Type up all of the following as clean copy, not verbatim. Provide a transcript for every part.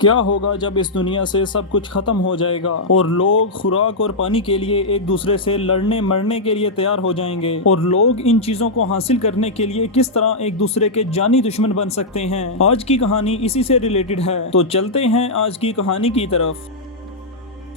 क्या होगा जब इस दुनिया से सब कुछ खत्म हो जाएगा और लोग खुराक और पानी के लिए एक दूसरे से लड़ने मरने के लिए तैयार हो जाएंगे और लोग इन चीजों को हासिल करने के लिए किस तरह एक दूसरे के जानी दुश्मन बन सकते हैं। आज की कहानी इसी से रिलेटेड है, तो चलते हैं आज की कहानी की तरफ।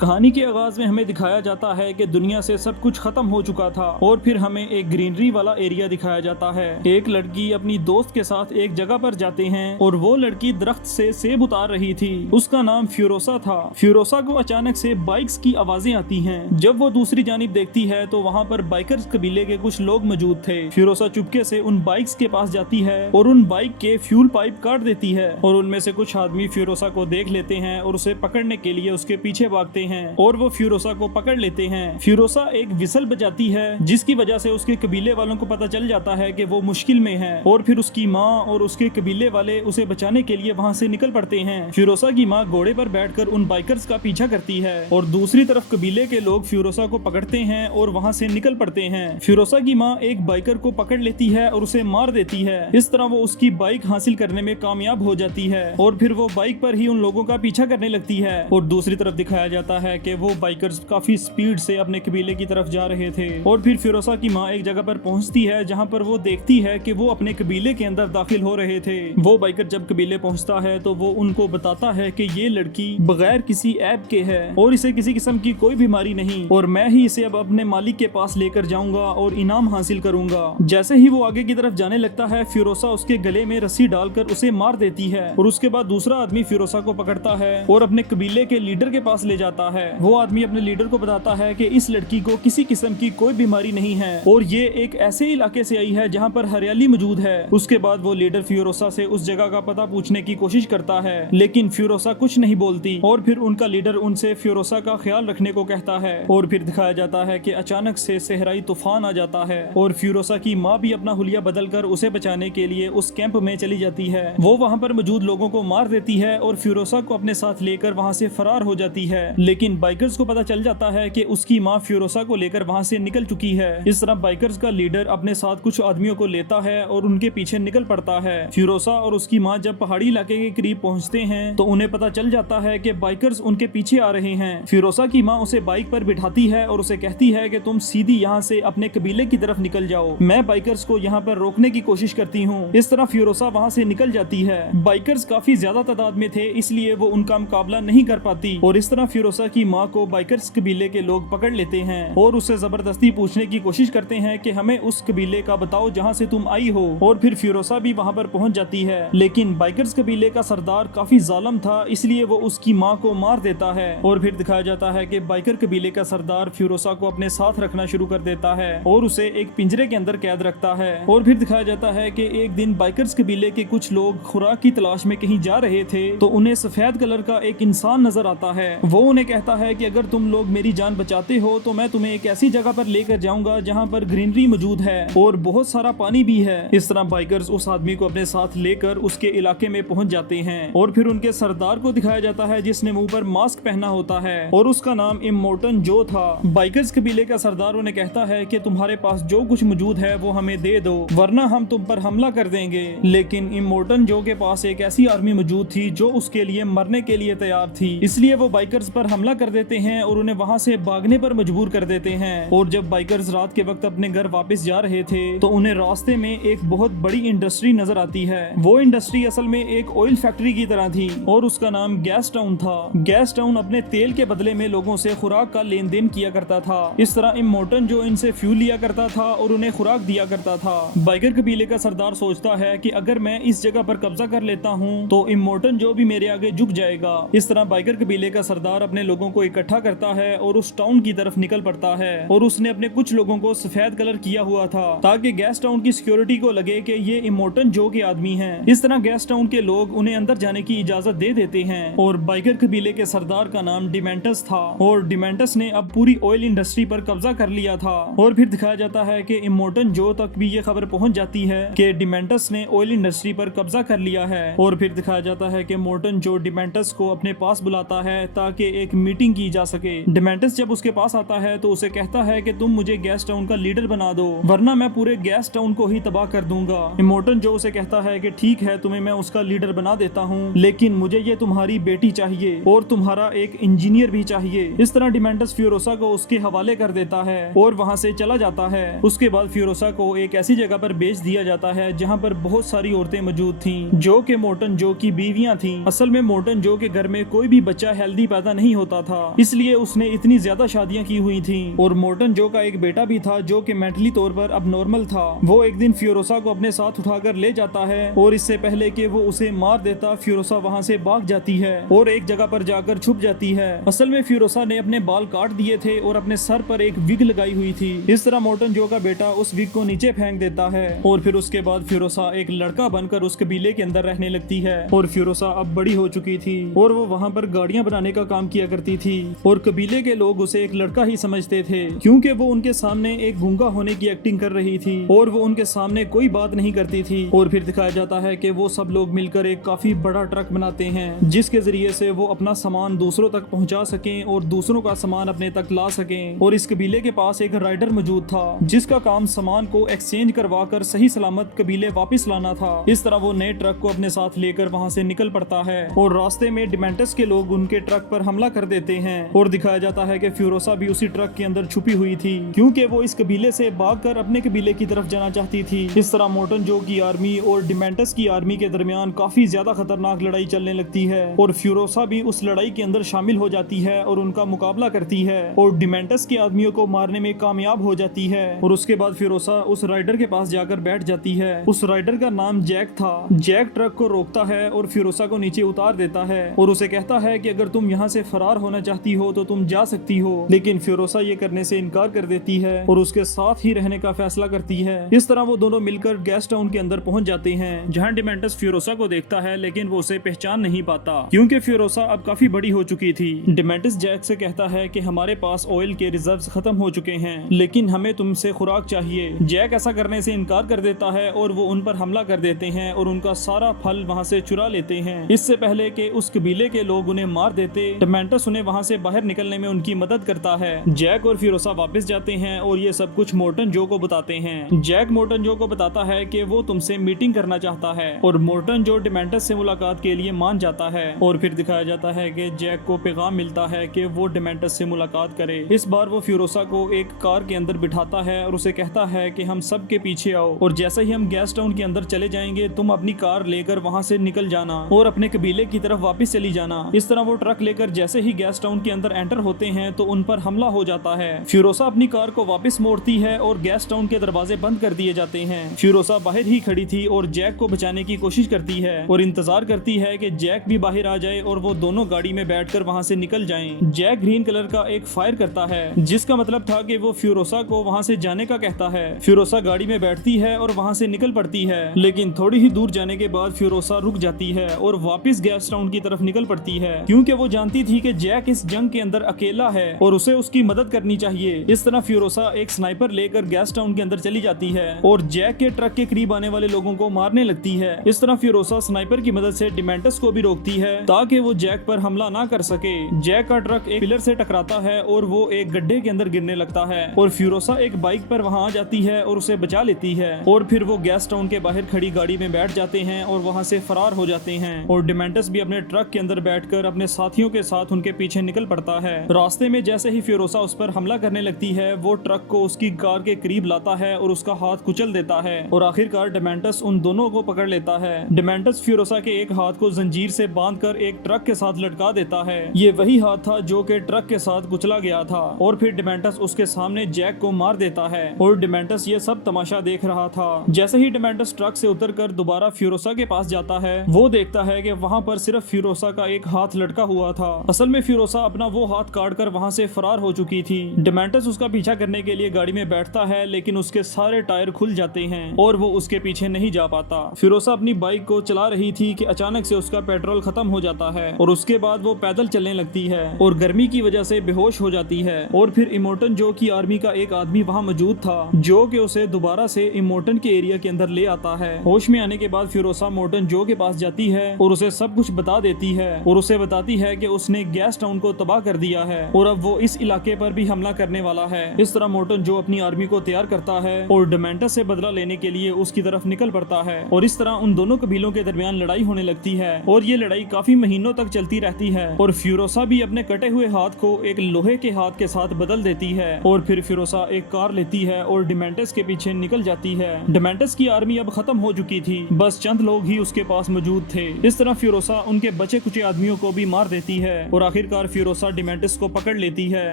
कहानी के आगाज में हमें दिखाया जाता है कि दुनिया से सब कुछ खत्म हो चुका था और फिर हमें एक ग्रीनरी वाला एरिया दिखाया जाता है। एक लड़की अपनी दोस्त के साथ एक जगह पर जाते हैं और वो लड़की दरख्त से सेब उतार रही थी। उसका नाम फ्यूरोसा था। फ्यूरोसा को अचानक से बाइक्स की आवाजें आती हैं। जब वो दूसरी जानिब देखती है तो वहाँ पर बाइकर्स कबीले के कुछ लोग मौजूद थे। फ्यूरोसा चुपके से उन बाइक्स के पास जाती है और उन बाइक के फ्यूल पाइप काट देती है और उनमें से कुछ आदमी फ्यूरोसा को देख लेते हैं और उसे पकड़ने के लिए उसके पीछे भागते हैं और वो फ्यूरोसा को पकड़ लेते हैं। फ्यूरोसा एक विसल बजाती है जिसकी वजह से उसके कबीले वालों को पता चल जाता है कि वो मुश्किल में है और फिर उसकी माँ और उसके कबीले वाले उसे बचाने के लिए वहाँ से निकल पड़ते हैं। फ्यूरोसा की माँ घोड़े पर बैठकर उन बाइकर्स का पीछा करती है और दूसरी तरफ कबीले के लोग फ्यूरोसा को पकड़ते हैं और वहाँ से निकल पड़ते हैं। फ्यूरोसा की माँ एक बाइकर को पकड़ लेती है और उसे मार देती है। इस तरह वो उसकी बाइक हासिल करने में कामयाब हो जाती है और फिर वो बाइक पर ही उन लोगों का पीछा करने लगती है और दूसरी तरफ दिखाया जाता है कि वो बाइकर्स काफी स्पीड से अपने कबीले की तरफ जा रहे थे और फिर फिरोसा की माँ एक जगह पर पहुंचती है जहां पर वो देखती है कि वो अपने कबीले के अंदर दाखिल हो रहे थे। वो बाइकर जब कबीले पहुंचता है तो वो उनको बताता है कि ये लड़की बगैर किसी ऐब के है और इसे किसी किस्म की कोई बीमारी नहीं और मैं ही इसे अब अपने मालिक के पास लेकर जाऊंगा और इनाम हासिल करूंगा। जैसे ही वो आगे की तरफ जाने लगता है फिरोसा उसके गले में रस्सी डालकर उसे मार देती है और उसके बाद दूसरा आदमी फिरोसा को पकड़ता है और अपने कबीले के लीडर के पास ले जाता है। वो आदमी अपने लीडर को बताता है कि इस लड़की को किसी किस्म की कोई बीमारी नहीं है और ये एक ऐसे इलाके से आई है जहाँ पर हरियाली मौजूद है। उसके बाद वो लीडर फ्यूरोसा से उस जगह का पता पूछने की कोशिश करता है लेकिन फ्यूरोसा कुछ नहीं बोलती और फिर उनका लीडर उनसे फ्यूरोसा का ख्याल रखने को कहता है और फिर दिखाया जाता है कि अचानक से सहराई तूफान आ जाता है और फ्यूरोसा की माँ भी अपना हुलिया बदलकर उसे बचाने के लिए उस कैंप में चली जाती है। वो वहाँ पर मौजूद लोगों को मार देती है और फ्यूरोसा को अपने साथ लेकर वहाँ से फरार हो जाती है। लेकिन बाइकर्स को पता चल जाता है कि उसकी माँ फ्यूरोसा को लेकर वहाँ से निकल चुकी है। इस तरह बाइकर्स का लीडर अपने साथ कुछ आदमियों को लेता है और उनके पीछे निकल पड़ता है। फ्यूरोसा और उसकी माँ जब पहाड़ी इलाके के करीब पहुँचते हैं तो उन्हें पता चल जाता है कि बाइकर्स उनके पीछे आ रहे हैं। फ्यूरोसा की माँ उसे बाइक पर बिठाती है और उसे कहती है कि तुम सीधी यहाँ से अपने कबीले की तरफ निकल जाओ, मैं बाइकर्स को यहाँ पर रोकने की कोशिश करती हूँ। इस तरह फ्यूरोसा वहाँ से निकल जाती है। बाइकर्स काफी ज्यादा तादाद में थे इसलिए वो उनका मुकाबला नहीं कर पाती और इस तरह फ्यूरोसा की माँ को बाइकर्स कबीले के लोग पकड़ लेते हैं और उससे जबरदस्ती पूछने की कोशिश करते हैं कि हमें उस कबीले का बताओ जहाँ से तुम आई हो और फिर फ्यूरोसा भी वहाँ पर पहुँच जाती है। लेकिन बाइकर्स कबीले का सरदार काफी जालिम था इसलिए वो उसकी माँ को मार देता है और फिर दिखाया जाता है कि बाइकर कबीले का सरदार फ्यूरोसा को अपने साथ रखना शुरू कर देता है और उसे एक पिंजरे के अंदर कैद रखता है। और फिर दिखाया जाता है कि एक दिन बाइकर्स कबीले के कुछ लोग खुराक की तलाश में कहीं जा रहे थे तो उन्हें सफेद कलर का एक इंसान नजर आता है। वो उन्हें कहता है कि अगर तुम लोग मेरी जान बचाते हो तो मैं तुम्हें एक ऐसी जगह पर लेकर जाऊंगा जहाँ पर ग्रीनरी मौजूद है और बहुत सारा पानी भी है। इस तरह बाइकर्स उस आदमी को अपने साथ लेकर उसके इलाके में पहुंच जाते हैं और फिर उनके सरदार को दिखाया जाता है जिसने मुंह पर मास्क पहना होता है और उसका नाम इमोर्टन जो था। बाइकर्स कबीले का सरदार उन्हें कहता है कि तुम्हारे पास जो कुछ मौजूद है वो हमें दे दो वरना हम तुम पर हमला कर देंगे। लेकिन इमोर्टन जो के पास एक ऐसी आर्मी मौजूद थी जो उसके लिए मरने के लिए तैयार थी, इसलिए वो बाइकर्स पर हमला कर देते हैं और उन्हें वहाँ से भागने पर मजबूर कर देते हैं। और जब बाइकर्स रात के वक्त अपने घर वापस जा रहे थे तो उन्हें रास्ते में एक बहुत बड़ी इंडस्ट्री नजर आती है। वो इंडस्ट्री असल में एक ऑयल फैक्ट्री की तरह थी और उसका नाम गैस टाउन था। गैस टाउन अपने तेल के बदले में लोगों से खुराक का लेन देन किया करता था। इस तरह इमोर्टन जो इनसे फ्यूल लिया करता था और उन्हें खुराक दिया करता था। बाइकर कबीले का सरदार सोचता है कि अगर मैं इस जगह पर कब्जा कर लेता हूँ तो इमोर्टन जो भी मेरे आगे झुक जाएगा। इस तरह बाइकर कबीले का सरदार अपने लोगों को इकट्ठा करता है और उस टाउन की तरफ निकल पड़ता है और उसने अपने कुछ लोगों को सफेद कलर किया हुआ था ताकि गैस टाउन की सिक्योरिटी को लगे कि ये इमोर्टन जो के आदमी हैं। इस तरह गैस टाउन के लोग उन्हें अंदर जाने की इजाजत दे देते हैं और बाइकर कबीले के सरदार का नाम डिमेंटस था और डिमेंटस ने अब पूरी ऑयल इंडस्ट्री पर कब्जा कर लिया था। और फिर दिखाया जाता है कि इमोर्टन जो तक भी ये खबर पहुंच जाती है कि डिमेंटस ने ऑयल इंडस्ट्री पर कब्जा कर लिया है और फिर दिखाया जाता है कि मोर्टन जो डिमेंटस को अपने पास बुलाता है ताकि एक मीटिंग की जा सके। डिमेंटस जब उसके पास आता है तो उसे कहता है कि तुम मुझे गैस टाउन का लीडर बना दो, वरना मैं पूरे गैस टाउन को ही तबाह कर दूंगा। इमोर्टन जो उसे कहता है कि ठीक है, तुम्हें मैं उसका लीडर बना देता हूँ, लेकिन मुझे ये तुम्हारी बेटी चाहिए और तुम्हारा एक इंजीनियर भी चाहिए। इस तरह डिमेंटस फ्यूरोसा को उसके हवाले कर देता है और वहाँ से चला जाता है। उसके बाद फ्यूरोसा को एक ऐसी जगह पर बेच दिया जाता है जहाँ पर बहुत सारी औरतें मौजूद थीं, जो कि मोर्टन जो की बीवियां थीं। असल में मोर्टन जो के घर में कोई भी बच्चा हेल्दी पैदा नहीं होता था, इसलिए उसने इतनी ज्यादा शादियां की हुई थीं। और मोर्टन जो का एक बेटा भी था जो कि मेंटली तौर पर अब नॉर्मल था। वो एक दिन फ्यूरोसा को अपने साथ उठाकर ले जाता है और इससे पहले कि वो उसे मार देता, फ्यूरोसा वहाँ से भाग जाती है और एक जगह पर जाकर छुप जाती है। असल में फ्यूरोसा ने अपने बाल काट दिए थे और अपने सर पर एक विग लगाई हुई थी। इस तरह मोर्टन जो का बेटा उस विग को नीचे फेंक देता है और फिर उसके बाद फ्यूरोसा एक लड़का बनकर उस कबीले के अंदर रहने लगती है। और फ्यूरोसा अब बड़ी हो चुकी थी और वो वहाँ पर गाड़ियाँ बनाने का काम किया करती थी और कबीले के लोग उसे एक लड़का ही समझते थे, क्योंकि वो उनके सामने एक गूंगा होने की एक्टिंग कर रही थी और वो उनके सामने कोई बात नहीं करती थी। और फिर दिखाया जाता है कि वो सब लोग मिलकर एक काफी बड़ा ट्रक बनाते हैं, जिसके जरिए से वो अपना सामान दूसरों तक पहुंचा सकें और दूसरों का सामान अपने तक ला सकें। और इस कबीले के पास एक राइडर मौजूद था जिसका काम सामान को एक्सचेंज करवा कर सही सलामत कबीले वापस लाना था। इस तरह वो नए ट्रक को अपने साथ लेकर वहाँ से निकल पड़ता है और रास्ते में डिमेंटस के लोग उनके ट्रक पर हमला कर देते हैं। और दिखाया जाता है कि फ्यूरोसा भी उसी ट्रक के अंदर छुपी हुई थी, क्योंकि वो इस कबीले से भागकर अपने कबीले की तरफ जाना चाहती थी। इस तरह मोर्टन जो की आर्मी और डिमेंटस की आर्मी के दरमियान काफी ज्यादा खतरनाक लड़ाई चलने लगती है और फ्यूरोसा भी उस लड़ाई के अंदर शामिल हो जाती है और उनका मुकाबला करती है और डिमेंटस के आदमियों को मारने में कामयाब हो जाती है। और उसके बाद फ्यूरोसा उस राइडर के पास जाकर बैठ जाती है। उस राइडर का नाम जैक था। जैक ट्रक को रोकता है और फ्यूरोसा को नीचे उतार देता है और उसे कहता है कि अगर तुम यहाँ से फरार होना चाहती हो तो तुम जा सकती हो, लेकिन फ्यूरोसा ये करने से इनकार कर देती है और उसके साथ ही रहने का फैसला करती है। इस तरह वो दोनों मिलकर गैस टाउन के अंदर पहुंच जाते हैं, जहाँ डिमेंटस फ्यूरोसा को देखता है लेकिन वो उसे पहचान नहीं पाता, क्योंकि फ्यूरोसा अब काफी बड़ी हो चुकी थी। डिमेंटस जैक से कहता है कि हमारे पास ऑयल के रिजर्व्स खत्म हो चुके हैं, लेकिन हमें तुमसे खुराक चाहिए। जैक ऐसा करने से इनकार कर देता है और वो उन पर हमला कर देते हैं और उनका सारा फल वहाँ से चुरा लेते हैं। इससे पहले कि उस कबीले के लोग उन्हें मार देते, डिमेंटस उन्हें वहाँ से बाहर निकलने में उनकी मदद करता है। जैक और फ्यूरोसा वापस जाते हैं और ये सब कुछ मोर्टन जो को बताते हैं। जैक मोर्टन जो को बताता है कि वो तुमसे मीटिंग करना चाहता है और मोर्टन जो डिमेंटस से मुलाकात के लिए मान जाता है। और फिर दिखाया जाता है कि जैक को पैगाम मिलता है कि वो डिमेंटस से मुलाकात करे। इस बार वो फ्यूरोसा को एक कार के अंदर बिठाता है और उसे कहता है कि हम सब के पीछे आओ और जैसे ही हम गैस टाउन के अंदर चले जाएंगे तुम अपनी कार लेकर वहाँ से निकल जाना और अपने कबीले की तरफ वापस चली जाना। इस तरह वो ट्रक लेकर जैसे ही गैस टाउन के अंदर एंटर होते हैं तो उन पर हमला हो जाता है। फ्यूरोसा अपनी कार को वापस मोड़ती है और गैस टाउन के दरवाजे बंद कर दिए जाते हैं। फ्यूरोसा बाहर ही खड़ी थी और जैक को बचाने की कोशिश करती है और इंतजार करती है कि जैक भी बाहर आ जाए और वो दोनों गाड़ी में बैठकर वहाँ से निकल जाएं। जैक ग्रीन कलर का एक फायर करता है, जिसका मतलब था कि वो फ्यूरोसा को वहाँ से जाने का कहता है। फ्यूरोसा गाड़ी में बैठती है और वहाँ से निकल पड़ती है, लेकिन थोड़ी ही दूर जाने के बाद फ्यूरोसा रुक जाती है और वापस गैस टाउन की तरफ निकल पड़ती है, क्योंकि वो जानती थी कि जैक इस जंग के अंदर अकेला है और उसे उसकी मदद करनी चाहिए। इस तरह फ्यूरोसा एक स्नाइपर लेकर गैस टाउन के अंदर चली जाती है और जैक के ट्रक के करीब आने वाले लोगों को मारने लगती है। इस तरह फ्यूरोसा स्नाइपर की मदद से डिमेंटस को भी रोकती है ताकि वो जैक पर हमला ना कर सके। जैक का ट्रक एक पिलर से टकराता है और वो एक गड्ढे के अंदर गिरने लगता है और फ्यूरोसा एक बाइक पर वहाँ आ जाती है और उसे बचा लेती है और फिर वो गैस टाउन के बाहर खड़ी गाड़ी में बैठ जाते हैं और वहाँ से फरार हो जाते हैं। और डिमेंटस भी अपने ट्रक के अंदर बैठकर अपने साथियों के साथ उनके पीछे निकल पड़ता है। रास्ते में जैसे ही फ्यूरोसा उस पर हमला करने लगती है वो ट्रक को उसकी कार के करीब लाता है और उसका हाथ कुचल देता है और आखिरकार डिमेंटस उन दोनों को पकड़ लेता है। डिमेंटस फ्यूरोसा के एक हाथ को जंजीर से बांधकर एक ट्रक के साथ लटका देता है। ये वही हाथ था जो कि ट्रक के साथ कुचला गया था और फिर डिमेंटस उसके सामने जैक को मार देता है और डिमेंटस ये सब तमाशा देख रहा था। जैसे ही डिमेंटस ट्रक से उतरकर दोबारा फ्यूरोसा के पास जाता है वो देखता है कि वहाँ पर सिर्फ फ्यूरोसा का एक हाथ लटका हुआ था। असल में फ्यूरोसा अपना वो हाथ काटकर वहाँ से फरार हो चुकी थी। डिमेंटस उसका पीछा करने के लिए गाड़ी में बैठता है, लेकिन उसके सारे टायर खुल जाते हैं और वो उसके पीछे नहीं जा पाता। फ्यूरोसा अपनी बाइक को चला रही थी कि अचानक से उसका पेट्रोल खत्म हो जाता है और उसके बाद वो पैदल चलने लगती है और गर्मी की वजह से बेहोश हो जाती है। और फिर इमोर्टन जो की आर्मी का एक आदमी वहाँ मौजूद था जो कि उसे दोबारा से इमोर्टन के एरिया के अंदर ले आता है। होश में आने के बाद फ्यूरोसा मोर्टन जो के पास जाती है और उसे सब कुछ बता देती है और उसे बताती है कि उसने गैस टाउन को तबाह कर दिया है और अब वो इस इलाके पर भी हमला करने वाला है। इस तरह मोर्टन जो अपनी आर्मी को तैयार करता है और डेमेंटस से बदला लेने के लिए उसकी तरफ निकल पड़ता है और इस तरह उन दोनों कबीलों के दरमियान लड़ाई होने लगती है और ये लड़ाई काफी महीनों तक चलती रहती है और फ्यूरोसा भी अपने कटे हुए हाथ को एक लोहे के हाथ के साथ बदल देती है और फिर फ्यूरोसा एक कार लेती है और डेमेंटस के पीछे निकल जाती है। डेमेंटस की आर्मी अब खत्म हो चुकी थी, बस चंद लोग ही उसके पास मौजूद थे। इस तरह फ्यूरोसा उनके बचे कुचे आदमियों को भी मार देती है और आखिरकार फ्यूरोसा डेमेंटस को पकड़ लेती है।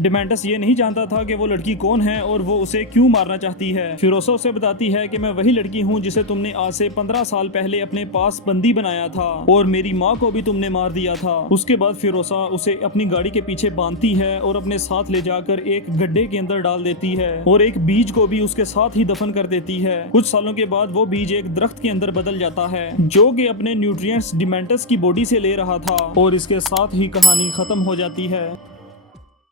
डेमेंटस ये नहीं जानता था कि वो लड़की कौन है और वो उसे क्यों मारना चाहती है। फ्यूरोसा उसे बताती है कि मैं वही लड़की हूँ जिसे तुमने आज से 15 साल पहले अपने पास बंदी बनाया था और मेरी माँ को भी तुमने मार दिया था। उसके बाद फ्यूरोसा उसे अपनी गाड़ी के पीछे बांधती है और अपने साथ ले जाकर एक गड्ढे के अंदर डाल देती है और एक बीज को भी उसके साथ ही दफन कर देती है। कुछ सालों के बाद वो बीज एक दरख्त के अंदर बदल जाता है जो कि अपने न्यूट्रिएंट्स डेमेंटस की बॉडी से ले रहा था और इसके साथ ही कहानी खत्म हो जाती है।